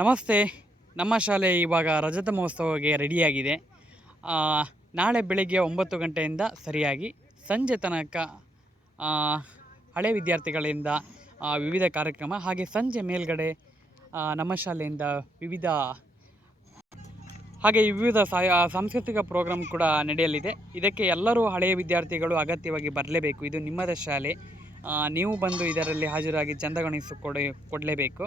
ನಮಸ್ತೆ. ನಮ್ಮ ಶಾಲೆ ಇವಾಗ ರಜತ ಮಹೋತ್ಸವಕ್ಕೆ ರೆಡಿಯಾಗಿದೆ. ಆ, ನಾಳೆ ಬೆಳಿಗ್ಗೆ 9 ಗಂಟೆಯಿಂದ ಸರಿಯಾಗಿ ಸಂಜೆ ತನಕ ಆ, ಹಳೆ ವಿದ್ಯಾರ್ಥಿಗಳಿಂದ ವಿವಿಧ ಕಾರ್ಯಕ್ರಮ, ಹಾಗೆ ಸಂಜೆ ಮೇಲ್ಗಡೆ ನಮ್ಮ ಶಾಲೆಯಿಂದ ವಿವಿಧ ಸಾಂಸ್ಕೃತಿಕ ಪ್ರೋಗ್ರಾಮ್ ಕೂಡ ನಡೆಯಲಿದೆ. ಇದಕ್ಕೆ ಎಲ್ಲರೂ ಹಳೆಯ ವಿದ್ಯಾರ್ಥಿಗಳು ಅಗತ್ಯವಾಗಿ ಬರಲೇಬೇಕು. ಇದು ನಿಮ್ಮದೇ ಶಾಲೆ. ನೀವು ಬಂದು ಇದರಲ್ಲಿ ಹಾಜರಾಗಿ ಚಂದಗೊಳಿಸಿಕೊಡಲೇಬೇಕು.